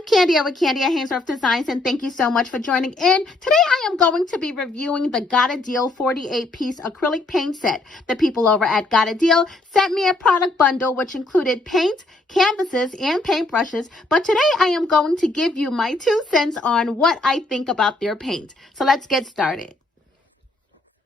I'm Kandia with Kandia Haynesworth Designs, and thank you so much for joining in. Today I am going to be reviewing the Gotideal 48-piece acrylic paint set. The people over at Gotideal sent me a product bundle which included paint, canvases, and paintbrushes, but today I am going to give you my 2 cents on what I think about their paint. So let's get started.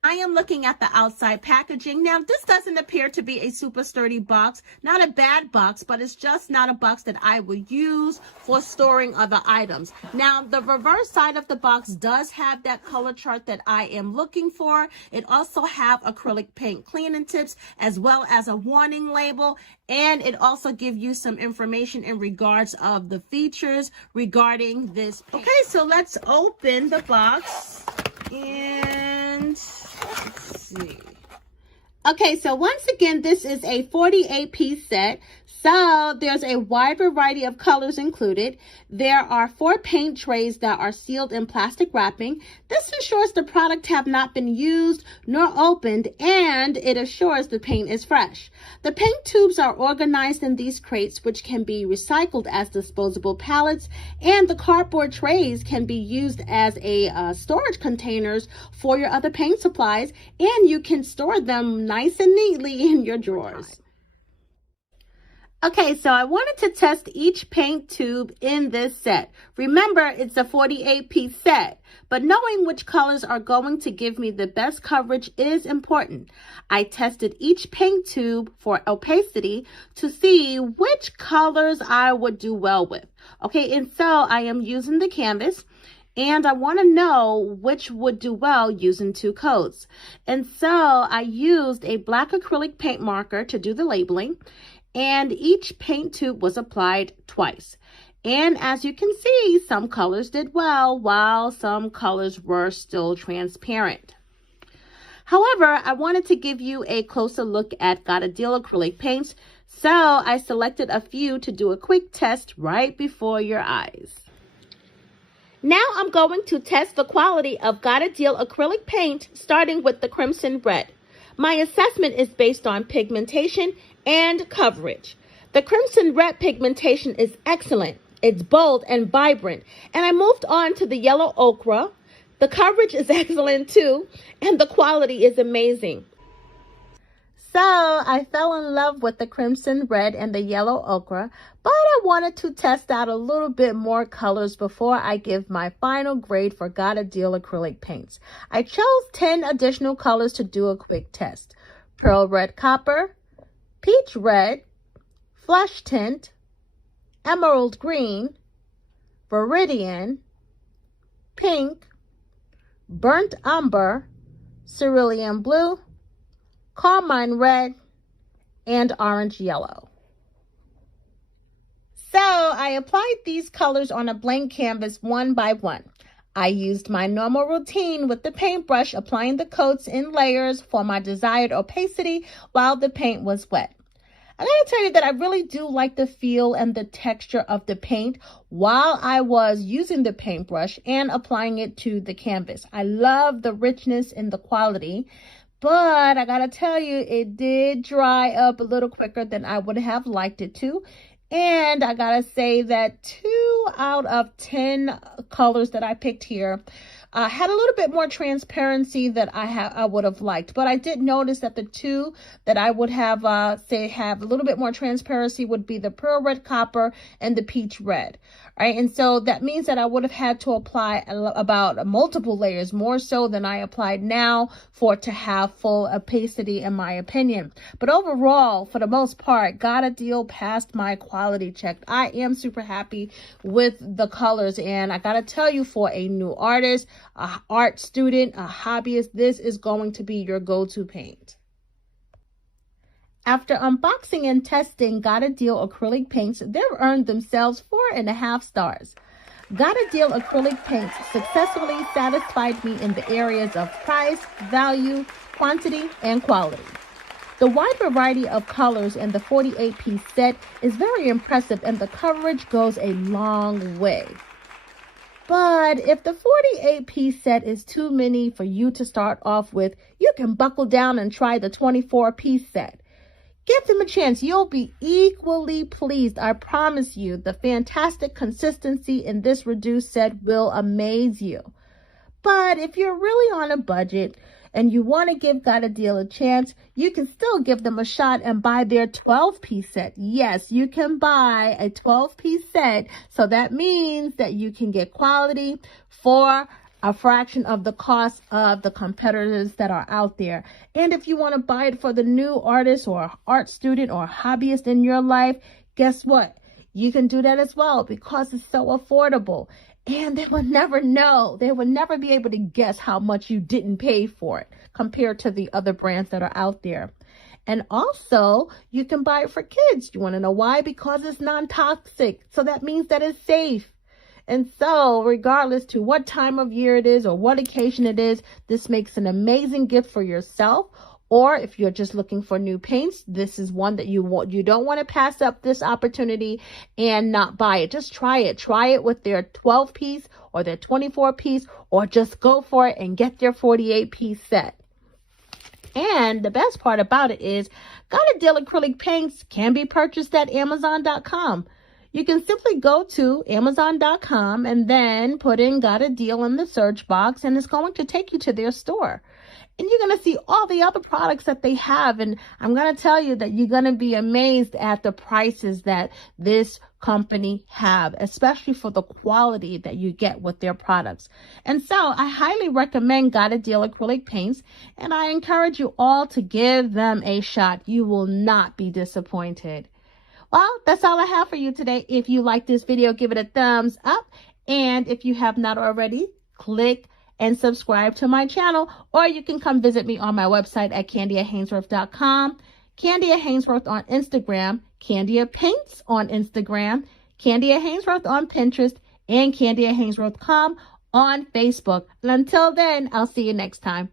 I am looking at the outside packaging. Now, this doesn't appear to be a super sturdy box. Not a bad box, but it's just not a box that I would use for storing other items. Now, the reverse side of the box does have that color chart that I am looking for. It also have acrylic paint cleaning tips as well as a warning label. And it also gives you some information in regards of the features regarding this paint. Okay, so let's open the box and let's see. Okay, so once again, this is a 48-piece set. So there's a wide variety of colors included. There are 4 paint trays that are sealed in plastic wrapping. This ensures the product have not been used nor opened, and it assures the paint is fresh. The paint tubes are organized in these crates, which can be recycled as disposable pallets, and the cardboard trays can be used as storage containers for your other paint supplies, and you can store them nice and neatly in your drawers. Okay, so I wanted to test each paint tube in this set. Remember, it's a 48-piece set, but knowing which colors are going to give me the best coverage is important. I tested each paint tube for opacity to see which colors I would do well with. Okay, and so I am using the canvas, and I want to know which would do well using 2 coats. And so I used a black acrylic paint marker to do the labeling, and each paint tube was applied twice. And as you can see, some colors did well, while some colors were still transparent. However, I wanted to give you a closer look at Gotideal acrylic paints, so I selected a few to do a quick test right before your eyes. Now I'm going to test the quality of Gotideal acrylic paint, starting with the crimson red. My assessment is based on pigmentation and coverage. The crimson red pigmentation is excellent. It's bold and vibrant. And I moved on to the yellow ochre. The coverage is excellent too, and the quality is amazing. So I fell in love with the crimson red and the yellow ochre, but I wanted to test out a little bit more colors before I give my final grade for Gotideal acrylic paints. I chose 10 additional colors to do a quick test. Pearl red copper, peach red, flesh tint, emerald green, viridian, pink, burnt umber, cerulean blue, carmine red, and orange yellow. So I applied these colors on a blank canvas one by one. I used my normal routine with the paintbrush, applying the coats in layers for my desired opacity while the paint was wet. I gotta tell you that I really do like the feel and the texture of the paint while I was using the paintbrush and applying it to the canvas. I love the richness and the quality, but I gotta tell you, it did dry up a little quicker than I would have liked it to. And I gotta say that 2 out of 10 colors that I picked here had a little bit more transparency that I would have liked. But I did notice that the 2 that I would have have a little bit more transparency would be the pearl red copper and the peach red. Right, and so that means that I would have had to apply about multiple layers, more so than I applied now, for it to have full opacity, in my opinion. But overall, for the most part, Gotideal passed my quality check. I am super happy with the colors, and I gotta tell you, for a new artist, a art student, a hobbyist, this is going to be your go-to paint. After unboxing and testing Gotideal acrylic paints, they've earned themselves 4.5 stars. Gotideal acrylic paints successfully satisfied me in the areas of price, value, quantity, and quality. The wide variety of colors in the 48-piece set is very impressive, and the coverage goes a long way. But if the 48-piece set is too many for you to start off with, you can buckle down and try the 24-piece set. Give them a chance. You'll be equally pleased. I promise you, the fantastic consistency in this reduced set will amaze you. But if you're really on a budget and you want to give Gotideal a chance, you can still give them a shot and buy their 12-piece set. Yes, you can buy a 12-piece set. So that means that you can get quality for a fraction of the cost of the competitors that are out there. And if you want to buy it for the new artist or art student or hobbyist in your life, guess what? You can do that as well because it's so affordable. And they will never know. They will never be able to guess how much you didn't pay for it compared to the other brands that are out there. And also, you can buy it for kids. You want to know why? Because it's non-toxic. So that means that it's safe. And so, regardless to what time of year it is or what occasion it is, this makes an amazing gift for yourself. Or if you're just looking for new paints, this is one that you don't want to pass up this opportunity and not buy it. Just try it. Try it with their 12-piece or their 24-piece, or just go for it and get their 48-piece set. And the best part about it is Gotideal acrylic paints can be purchased at Amazon.com. You can simply go to Amazon.com and then put in Gotideal in the search box, and it's going to take you to their store. And you're going to see all the other products that they have. And I'm going to tell you that you're going to be amazed at the prices that this company have, especially for the quality that you get with their products. And so I highly recommend Gotideal acrylic paints, and I encourage you all to give them a shot. You will not be disappointed. Well, that's all I have for you today. If you like this video, give it a thumbs up. And if you have not already, click and subscribe to my channel, or you can come visit me on my website at KandiaHaynesworth.com, Kandia Haynesworth on Instagram, Kandia Paints on Instagram, Kandia Haynesworth on Pinterest, and KandiaHaynesworth.com on Facebook. And until then, I'll see you next time.